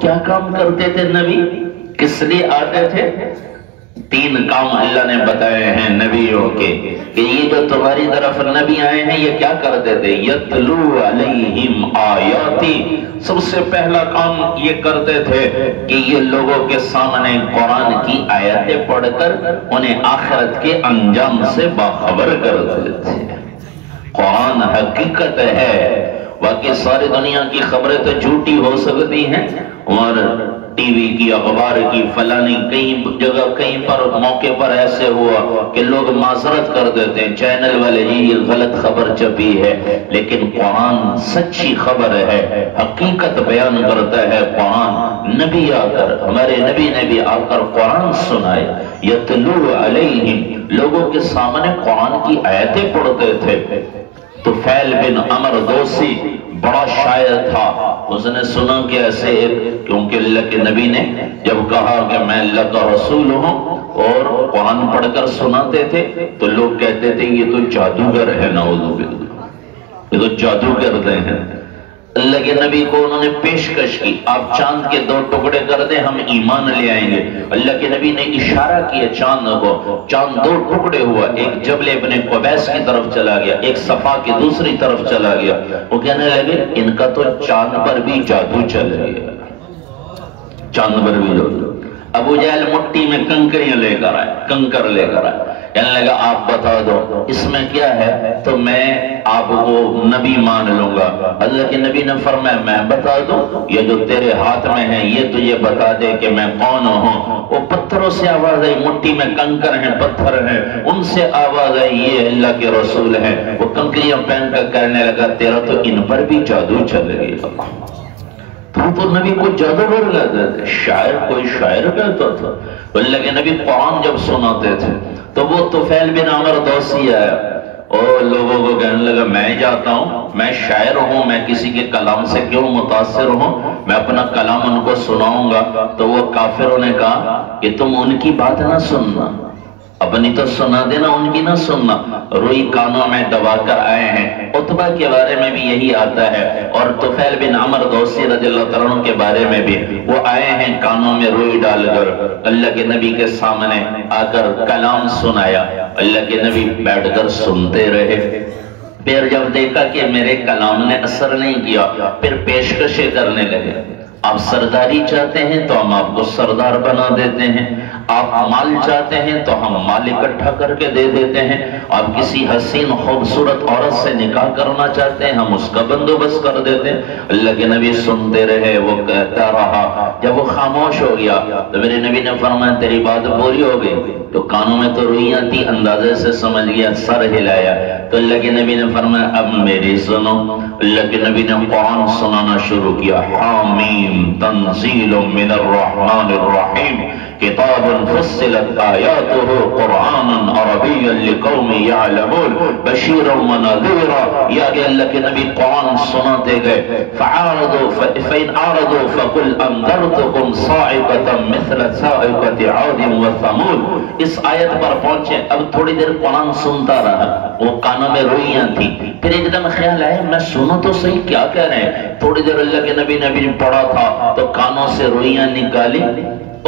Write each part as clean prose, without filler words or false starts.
کیا کام کرتے تھے نبی؟ کس لیے آتے تھے؟ 3 کام اللہ نے بتائے ہیں نبیوں کے کہ یہ جو تمہاری طرف نبی آئے ہیں یہ کیا کرتے تھے؟ یتلو علیہم آیاتی، سب سے پہلا کام یہ کرتے تھے کہ یہ لوگوں کے سامنے قرآن کی آیتیں پڑھ کر انہیں آخرت کے انجام سے باخبر کرتے تھے۔ قرآن حقیقت ہے، باقی ساری دنیا کی خبریں تو جھوٹی ہو سکتی ہیں، اور ٹی وی کی، اخبار کی، فلانی کئی جگہ کہیں پر موقع پر ایسے ہوا کہ لوگ معذرت کر دیتے ہیں چینل والے، یہ غلط خبر چھپی ہے، لیکن قرآن سچی خبر ہے، حقیقت بیان کرتا ہے قرآن۔ نبی آ کر، ہمارے نبی نے بھی آ کر قرآن سنائے، یتلو علیہم، لوگوں کے سامنے قرآن کی آیتیں پڑھتے تھے۔ تو فیل بن عمر دوسی بڑا شاعر تھا، اس نے سنا کہ ایسے ایک، کیونکہ اللہ کے نبی نے جب کہا کہ میں اللہ کا رسول ہوں اور قرآن پڑھ کر سناتے تھے تو لوگ کہتے تھے یہ تو جادوگر ہے، نعوذ باللہ، یہ تو جادو کرتے ہیں۔ اللہ کے نبی کو انہوں نے پیشکش کی، آپ چاند کے 2 ٹکڑے کر دیں ہم ایمان لے آئیں گے۔ اللہ کے نبی نے اشارہ کیا چاند کو، چاند 2 ٹکڑے ہوا، ایک جبل ابن قبیس کی طرف چلا گیا، ایک صفا کی دوسری طرف چلا گیا۔ وہ کہنے لگے ان کا تو چاند پر بھی جادو چل گیا، چاند پر بھی جادو۔ ابو جہل مٹی میں کنکریاں لے کر آئے، کنکر لے کر آئے، کہنے لگا آپ بتا دو اس میں کیا ہے تو میں آپ کو نبی مان لوں گا۔ اللہ کے نبی نے فرمایا میں بتا دوں، یہ جو تیرے ہاتھ میں ہے یہ تجھے بتا دے کہ میں کون ہوں۔ وہ پتھروں سے آواز آئی، مٹی میں کنکر ہیں، پتھر ہیں، ان سے آواز آئی یہ اللہ کے رسول ہیں۔ وہ کنکریاں پہن کر کہنے لگا تیرا تو ان پر بھی جادو چل گیا۔ تو نبی کو جادوگر کہتے تھے، شاعر کوئی شاعر کہتا تھا۔ اللہ کے نبی قرآن جب سناتے تھے تو وہ طفیل بن عمر دوسی آیا اور لوگوں کو کہنے لگا میں جاتا ہوں، میں شاعر ہوں، میں کسی کے کلام سے کیوں متاثر ہوں، میں اپنا کلام ان کو سناؤں گا۔ تو وہ کافروں نے کہا کہ تم ان کی بات نہ سننا، اپنی تو سنا دینا، ان کی نہ سننا۔ روئی کانوں میں دبا کر آئے ہیں۔ عتبہ کے بارے میں بھی یہی آتا ہے، اور طفیل بن عمر دوسی رضی اللہ تعالیٰ عنہ کے بارے میں بھی، وہ آئے ہیں کانوں میں روئی ڈال کر، اللہ کے نبی کے سامنے آ کر کلام سنایا۔ اللہ کے نبی بیٹھ کر سنتے رہے، پھر جب دیکھا کہ میرے کلام نے اثر نہیں کیا پھر پیشکشیں کرنے لگے۔ آپ سرداری چاہتے ہیں تو ہم آپ کو سردار بنا دیتے ہیں، آپ مال چاہتے ہیں تو ہم مال اکٹھا کر کے دے دیتے ہیں، آپ کسی حسین خوبصورت عورت سے نکاح کرنا چاہتے ہیں ہم اس کا بندوبست کر دیتے ہیں۔ اللہ کے نبی سنتے رہے، وہ کہتا رہا، جب وہ خاموش ہو گیا تو میرے نبی نے فرمایا تیری بات پوری ہو گئی؟ تو کانوں میں تو روئیاں تھی، اندازے سے سمجھ گیا، سر ہلایا۔ تو اللہ کے نبی نے فرمایا اب میری سنو۔ اللہ کے نبی نے قرآن سنانا شروع کیا، حامیم تنزیل من الرحمن الرحیم کتاب فصلت آیاتہ قرآنا عربیا لقوم یعلمون بشیرا ونذیرا۔ یہ آگے اللہ کے نبی قرآن سناتے گئے، فَإِنْ أَعْرَضُوا فَقُلْ أَنذَرْتُكُمْ صَاعِقَةً مِثْلَ صَاعِقَةِ عَادٍ وَثَمُودَ۔ اس آیت پر پہنچے، اب تھوڑی دیر قرآن سنتا رہا، وہ کانوں میں روئیاں تھی، پھر ایک دم خیال آئے میں سنوں تو صحیح کیا کہہ رہے ہیں۔ تھوڑی دیر اللہ کے نبی نے بھی پڑھا تھا تو کانوں سے روئیاں نکالی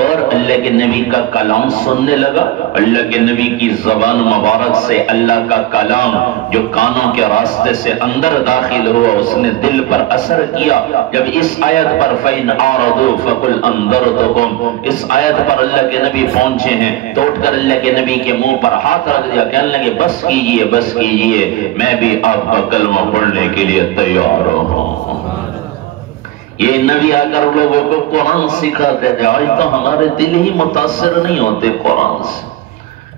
اور اللہ کے نبی کا کلام سننے لگا۔ اللہ کے نبی کی زبان مبارک سے اللہ کا کلام جو کانوں کے راستے سے اندر داخل ہوا اس نے دل پر اثر کیا۔ جب اس آیت پر فَإِنْ أَعْرَضُوا فَقُلْ أَنذَرْتُكُمْ، اس آیت پر اللہ کے نبی پہنچے ہیں تو اٹھ کر اللہ کے نبی کے منہ پر ہاتھ رکھ دیا، کہنے لگے بس کیجئے بس کیجئے، میں بھی آپ کا کلمہ پڑھنے کے لیے تیار ہوں۔ یہ نبی آ کر لوگوں کو قرآن سکھاتے تھے۔ آج تو ہمارے دل ہی متاثر نہیں ہوتے قرآن سے،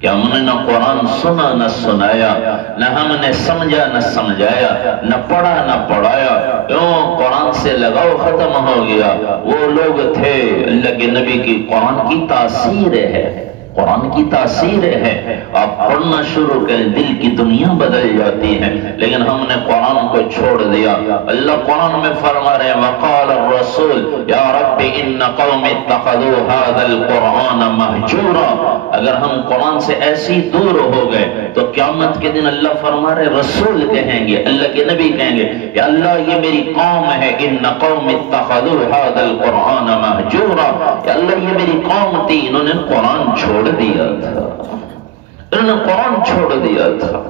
کہ ہم نے نہ قرآن سنا نہ سنایا، نہ ہم نے سمجھا نہ سمجھایا، نہ پڑھا نہ پڑھایا، کیوں قرآن سے لگاؤ ختم ہو گیا۔ وہ لوگ تھے، اللہ کے نبی کی قرآن کی تاثیر ہے، قرآن کی تاثیر ہے، آپ پڑھنا شروع کریں دل کی دنیا بدل جاتی ہے، لیکن ہم نے قرآن کو چھوڑ دیا۔ اللہ قرآن میں فرما رہے ہیں وقال الرسول یا رب ان قوم اتخذوا هذا القرآن مہجورا۔ اگر ہم قرآن سے ایسی دور ہو گئے تو قیامت کے دن اللہ فرما رہے رسول کہیں گے، اللہ کے نبی کہیں گے یا اللہ یہ میری قوم ہے، ان قوم اتخذوا هذا القرآن مہجورا، یا اللہ یہ میری قوم تھی، انہوں نے قرآن چھوڑ دیا تھا، انہوں نے قرآن چھوڑ دیا تھا،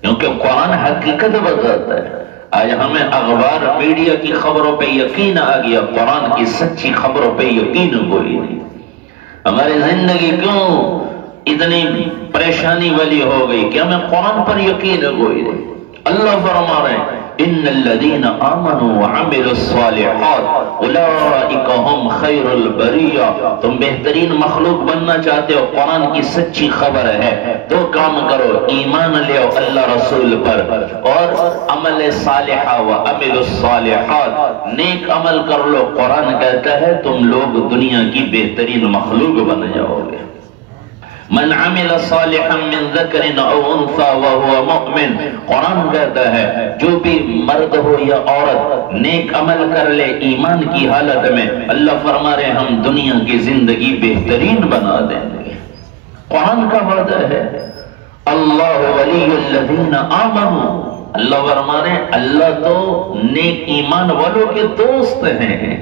کیونکہ قرآن حقیقت بتاتا ہے۔ آج ہمیں اخبار میڈیا کی خبروں پہ یقین آ گیا، قرآن کی سچی خبروں پہ یقین کوئی نہیں۔ ہماری زندگی کیوں اتنی پریشانی والی ہو گئی کہ ہمیں قرآن پر یقین کوئی نہیں۔ اللہ فرما رہے ہیں ان الذین آمنوا وعملوا الصالحات اولئک هم خیر البریہ، تم بہترین مخلوق بننا چاہتے ہو، قرآن کی سچی خبر ہے، دو کام کرو، ایمان لے آؤ اللہ رسول پر اور عمل صالحہ وعملوا الصالحات، نیک عمل کر لو، قرآن کہتا ہے تم لوگ دنیا کی بہترین مخلوق بن جاؤ گے۔ من عمل صالحا من ذکر او انثى وهو مؤمن، قرآن کہتا ہے جو بھی مرد ہو یا عورت نیک عمل کر لے ایمان کی حالت میں، اللہ فرما رہے ہم دنیا کی زندگی بہترین بنا دیں گے۔ قرآن کا وعدہ ہے اللہ ولی الذین آمنوا، اللہ فرما رہے اللہ تو نیک ایمان والوں کے دوست ہیں،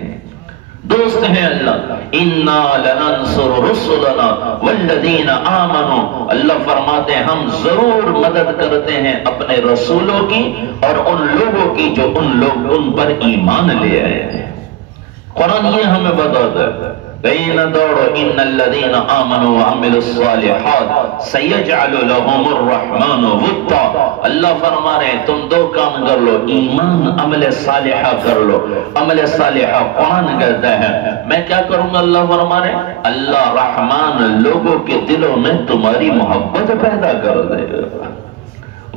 دوست ہیں اللہ۔ اِنَّا لَنَنْصُرُ رُسُلَنَا وَالَّذِينَ آمَنُوا، اللہ فرماتے ہیں ہم ضرور مدد کرتے ہیں اپنے رسولوں کی اور ان لوگوں کی جو ان پر ایمان لے آئے ہیں۔ قرآن یہ ہمیں بتاتا ہے کہیں نہ دوڑو، ان الذین آمنوا وعملوا الصالحات سیجعل لهم الرحمن ودا، اللہ فرما رہے ہیں تم دو کام کر لو، ایمان عمل صالحہ کر لو۔ عمل صالحہ قرآن کہتا ہے میں کیا کروں گا، اللہ فرما رہے ہیں اللہ رحمان لوگوں کے دلوں میں تمہاری محبت پیدا کر دے گا۔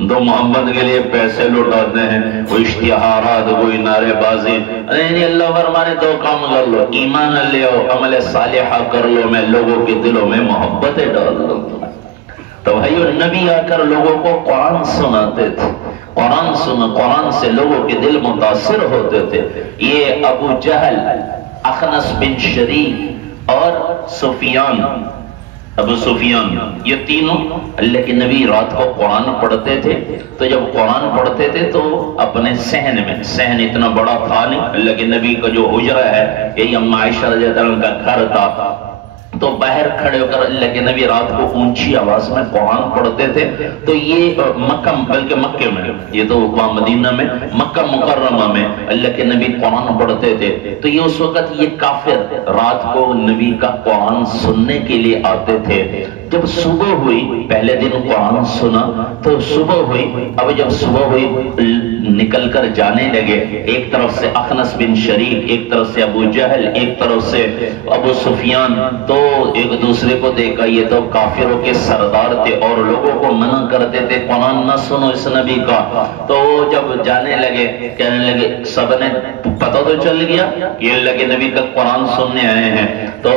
تو محمد کے لیے پیسے لٹاتے ہیں، کوئی اشتہارات، کوئی نعرے بازی، نہیں، اللہ فرمانے دو کام کر لو، ایمان لے آؤ، عمل صالحہ کر لو، میں لوگوں کے دلوں میں محبتیں ڈال دوں۔ تو بھائیو نبی آ کر لوگوں کو قرآن سناتے تھے، قرآن سے لوگوں کے دل متاثر ہوتے تھے۔ یہ ابو جہل، اخنس بن شریک اور ابو سفیان، یہ تینوں اللہ کے نبی رات کو قرآن پڑھتے تھے۔ تو جب قرآن پڑھتے تھے تو اپنے صحن میں، صحن اتنا بڑا تھا نہیں، اللہ کے نبی کا جو حجرہ ہے یہی اما عائشہ رضی اللہ عنہ کا گھر تھا، تو باہر کھڑے ہو کر اللہ کے نبی رات کو اونچی آواز میں قرآن پڑھتے تھے۔ تو یہ مکہ میں، یہ تو وہاں مدینہ میں، مکہ مکرمہ میں اللہ کے نبی قرآن پڑھتے تھے۔ تو یہ اس وقت یہ کافر رات کو نبی کا قرآن سننے کے لیے آتے تھے۔ جب صبح ہوئی، پہلے دن قرآن سنا تو صبح ہوئی، اب جب صبح ہوئی نکل کر جانے لگے، ایک طرف سے اخنس بن شریک، ایک طرف سے ابو جہل، ایک طرف سے ابو سفیان، تو ایک دوسرے کو دیکھا یہ تو کافروں کے سردار تھے اور لوگوں کو منع کرتے تھے قرآن نہ سنو اس نبی کا۔ تو جب جانے لگے کہنے لگے، سب نے پتہ تو چل گیا کہ اللہ کے نبی کا قرآن سننے آئے ہیں، تو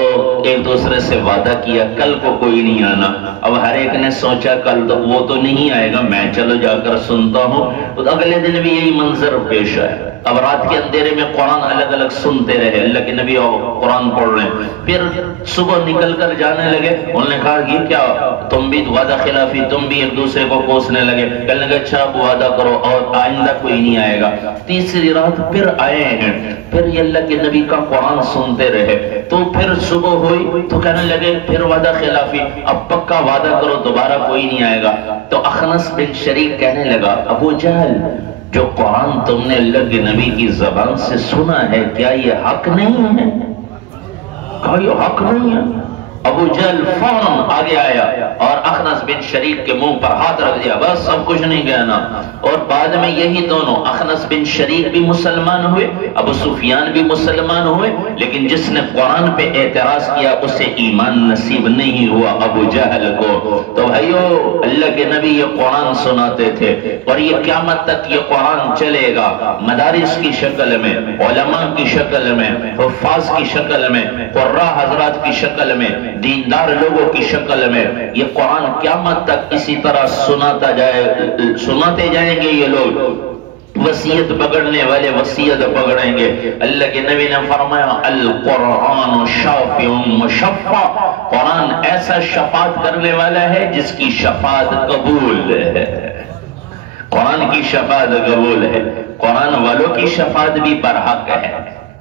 ایک دوسرے سے وعدہ کیا کل کو کوئی نہیں آنا۔ اب ہر ایک نے سوچا کل تو وہ تو نہیں آئے گا، میں چلو جا کر سنتا ہوں۔ تو اگلے دن بھی یہی منظر پیش آیا، اب رات کے اندھیرے میں قرآن الگ الگ سنتے رہے، اللہ کے نبی قرآن پڑھ رہے ہیں۔ پھر صبح نکل کر جانے لگے، انہوں نے کہا یہ کیا تم بھی وعدہ خلافی، تم بھی ایک دوسرے کو کوسنے لگے، کہنے لگے اچھا اب وعدہ کرو اور آئندہ کوئی نہیں آئے گا۔ تیسری رات پھر آئے ہیں، پھر یہ اللہ کے نبی کا قرآن سنتے رہے، تو پھر صبح ہوئی تو کہنے لگے پھر وعدہ خلافی، اب پکا وعدہ کرو دوبارہ کوئی نہیں آئے گا۔ تو اخنس بن شریک کہنے لگا ابو جہل جو قرآن تم نے اللہ کے نبی کی زبان سے سنا ہے کیا یہ حق نہیں ہے؟ کہا یہ حق نہیں ہے۔ ابو جہل فوراً آگے آیا اور اخنس بن شریک کے منہ پر ہاتھ رکھ دیا، بس سب کچھ نہیں کہنا۔ اور بعد میں یہی دونوں اخنس بن شریک بھی مسلمان ہوئے، ابو سفیان بھی مسلمان ہوئے، لیکن جس نے قرآن پہ اعتراض کیا اسے ایمان نصیب نہیں ہوا، ابو جہل کو۔ تو بھائیو اللہ کے نبی یہ قرآن سناتے تھے اور یہ قیامت تک یہ قرآن چلے گا، مدارس کی شکل میں، علماء کی شکل میں، حفاظ کی شکل میں، قراء حضرات کی شکل میں، دیندار لوگوں کی شکل میں یہ قرآن قیامت تک اسی طرح سناتے جائیں گے یہ لوگ۔ وصیت پکڑنے والے وصیت پکڑیں گے۔ اللہ کے نبی نے فرمایا القرآن شافع مشفع، قرآن ایسا شفاعت کرنے والا ہے جس کی شفاعت قبول ہے۔ قرآن کی شفاعت قبول ہے۔ قرآن والوں کی شفاعت بھی برحق ہے،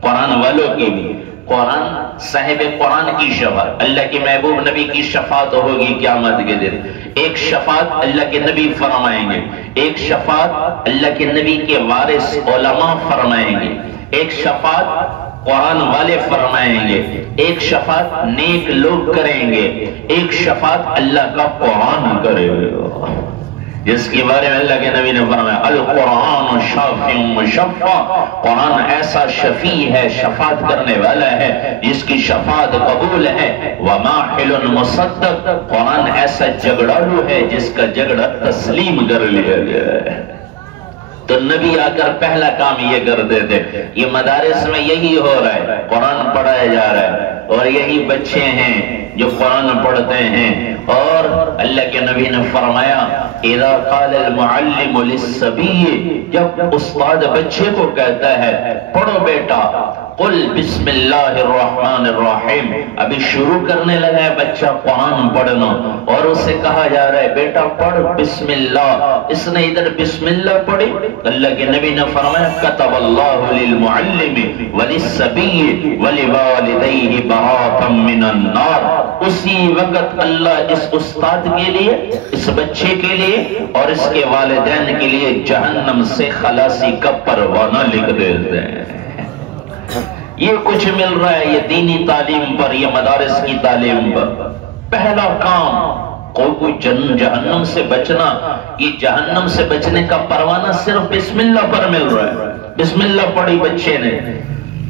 قرآن والوں کی بھی۔ قرآن صاحب قرآن کی شفاعت، اللہ کے محبوب نبی کی شفاعت ہوگی قیامت کے دن۔ ایک شفاعت اللہ کے نبی فرمائیں گے، ایک شفاعت اللہ کے نبی کے وارث علماء فرمائیں گے، ایک شفاعت قرآن والے فرمائیں گے، ایک شفاعت نیک لوگ کریں گے، ایک شفاعت اللہ کا قرآن کرے گا، جس کے بارے میں اللہ کے نبی نے فرمایا القرآن شافع مشفع، قرآن ایسا شفیع ہے، شفاعت کرنے والا ہے جس کی شفاعت قبول ہے۔ وماحل مصدق، قرآن ایسا جھگڑالو ہے جس کا جھگڑا تسلیم کر لیا گیا ہے۔ تو نبی آ کر پہلا کام یہ کرتے تھے، یہ مدارس میں یہی ہو رہا ہے، قرآن پڑھایا جا رہا ہے اور یہی بچے ہیں جو قرآن پڑھتے ہیں۔ اور اللہ کے نبی نے فرمایا اذا قال المعلم للصبی، جب استاد بچے کو کہتا ہے پڑھو بیٹا، قل بسم اللہ الرحمن الرحیم، ابھی شروع کرنے لگا ہے بچہ قرآن پڑھنا اور اسے کہا جا رہا ہے بیٹا پڑھ بسم اللہ، اس نے ادھر بسم اللہ پڑھی، اللہ کے نبی نے فرمایا کتب اللہ للمعلم وللصبی ولوالدیہ براءۃ من النار، اسی وقت اللہ اس استاد کے لیے، اس بچے کے لیے اور اس کے والدین کے لیے جہنم سے خلاصی کا پروانہ لکھ دیتے ہیں۔ یہ کچھ مل رہا ہے یہ دینی تعلیم پر، یہ مدارس کی تعلیم پر۔ پہلا کام کوئی جہنم سے بچنا، یہ جہنم سے بچنے کا پروانہ صرف بسم اللہ پر مل رہا ہے۔ بسم اللہ پڑھی بچے نے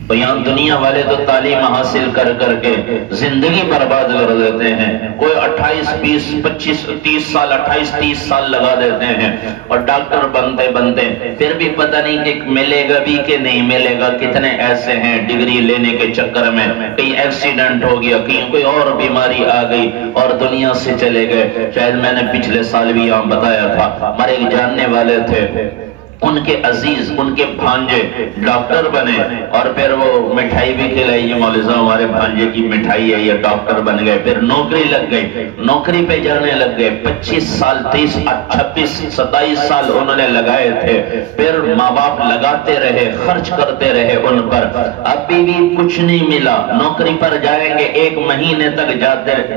تو یہاں دنیا والے تو تعلیم حاصل کر کر کے زندگی برباد کر دیتے ہیں، کوئی 28 20 25 30 سال 28 30 سال لگا دیتے ہیں اور ڈاکٹر بنتے بنتے پھر بھی پتہ نہیں کہ ملے گا بھی کہ نہیں ملے گا۔ کتنے ایسے ہیں ڈگری لینے کے چکر میں کہیں ایکسیڈنٹ ہو گیا، کہیں کوئی اور بیماری آ گئی اور دنیا سے چلے گئے۔ شاید میں نے پچھلے سال بھی یہاں بتایا تھا، ہمارے ایک جاننے والے تھے، ان کے عزیز ان کے بھانجے ڈاکٹر بنے اور پھر وہ مٹھائی بھی کھلائی، یہ مولوی صاحب ہمارے بھانجے کی مٹھائی ہے، یہ ڈاکٹر بن گئے، پھر نوکری لگ گئی، نوکری پہ جانے لگ گئے، 25 سال 30 26 27 سال انہوں نے لگائے تھے، پھر ماں باپ لگاتے رہے، خرچ کرتے رہے ان پر، ابھی بھی کچھ نہیں ملا۔ نوکری پر جائیں گے 1 مہینے تک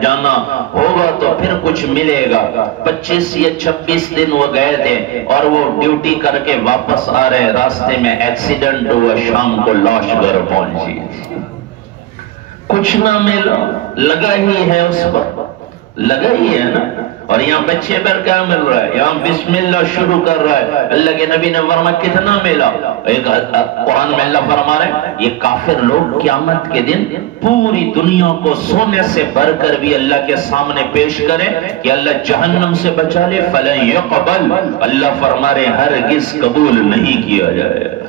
جانا ہوگا تو پھر کچھ ملے گا۔ 25 یا 26 دن وہ گئے تھے اور وہ ڈیوٹی کر کے واپس آ رہے، راستے میں ایکسیڈنٹ ہوا، شام کو لاش گھر پہنچی، کچھ نہ ملا، لگا ہی ہے اس پر، لگا ہی ہے نا۔ اور یہاں بچے پر کیا مل رہا ہے؟ یہاں بسم اللہ شروع کر رہا ہے، اللہ کے نبی نے فرمایا کتنا ملا؟ ایک قرآن میں اللہ فرما رہے ہیں یہ کافر لوگ قیامت کے دن پوری دنیا کو سونے سے بھر کر بھی اللہ کے سامنے پیش کریں کہ اللہ جہنم سے بچا لے، فَلَن يُقْبَلْ، اللہ فرما رہے ہرگز قبول نہیں کیا جائے۔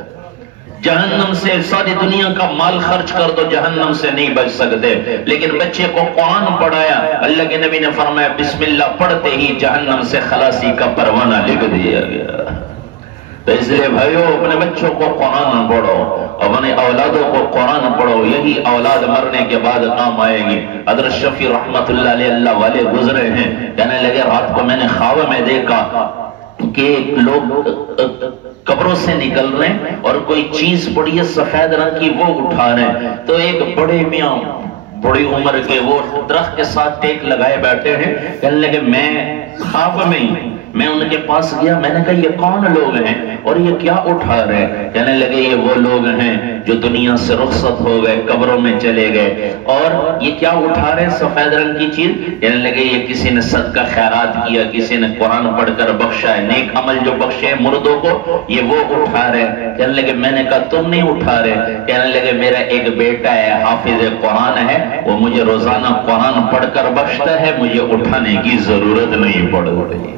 جہنم سے ساری دنیا کا مال خرچ کر دو، جہنم سے نہیں بچ سکتے، لیکن بچے کو قرآن پڑھایا، اللہ کے نبی نے فرمایا بسم اللہ پڑھتے ہی جہنم سے خلاصی کا پروانہ لکھ دیا گیا۔ تو اس لیے بھائیو اپنے بچوں کو قرآن پڑھو، اپنے اولادوں کو قرآن پڑھو، یہی اولاد مرنے کے بعد کام آئے گی۔ حضرت شفیع رحمت اللہ علیہ اللہ والے گزرے ہیں، کہنے لگے رات کو میں نے خواب میں دیکھا کہ لوگ قبروں سے نکل رہے ہیں اور کوئی چیز پڑی ہے سفید رنگ کی، وہ اٹھا رہے ہیں، تو ایک بڑے میاں بڑی عمر کے وہ درخت کے ساتھ ٹیک لگائے بیٹھے ہیں، کہنے لگے میں خواب میں ان کے پاس گیا، میں نے کہا یہ کون لوگ ہیں اور یہ کیا اٹھا رہے ہیں؟ کہنے لگے یہ وہ لوگ ہیں جو دنیا سے رخصت ہو گئے، قبروں میں چلے گئے، اور یہ کیا اٹھا رہے ہیں سفید رنگ کی چیز؟ کہنے لگے یہ کسی نے صدقہ خیرات کیا، کسی نے قرآن پڑھ کر بخشا ہے، نیک عمل جو بخشے ہیں مردوں کو، یہ وہ اٹھا رہے ہیں۔ کہنے لگے میں نے کہا تم نہیں اٹھا رہے؟ کہنے لگے میرا ایک بیٹا ہے حافظ قرآن ہے، وہ مجھے روزانہ قرآن پڑھ کر بخشتا ہے، مجھے اٹھانے کی ضرورت نہیں پڑ رہی۔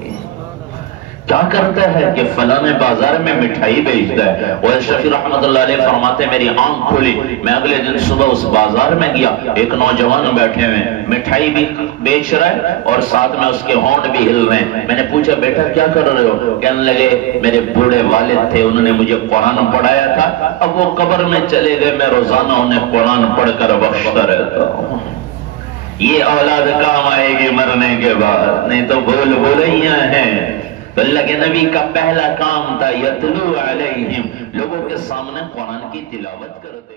کیا کرتا ہے کہ فلاں بازار میں مٹھائی بیچتا ہے. اور شفیع رحمت اللہ علیہ فرماتے ہیں میری آنکھ کھلی، میں اگلے دن صبح اس بازار میں گیا، ایک نوجوان بیٹھے ہوئے مٹھائی بھی بیچ رہا ہے اور ساتھ میں اس کے ہونٹ بھی ہل رہے ہیں. میں نے پوچھا بیٹا کیا کر رہے ہو؟ کہنے لگے میرے بوڑھے والد تھے، انہوں نے مجھے قرآن پڑھایا تھا، اب وہ قبر میں چلے گئے، میں روزانہ انہیں قرآن پڑھ کر بخشتا رہتا ہوں. یہ اولاد کام آئے گی مرنے کے بعد، نہیں تو بھولیاں ہیں. تو اللہ کے نبی کا پہلا کام تھا یتلو علیہم، لوگوں کے سامنے قرآن کی تلاوت کرتے.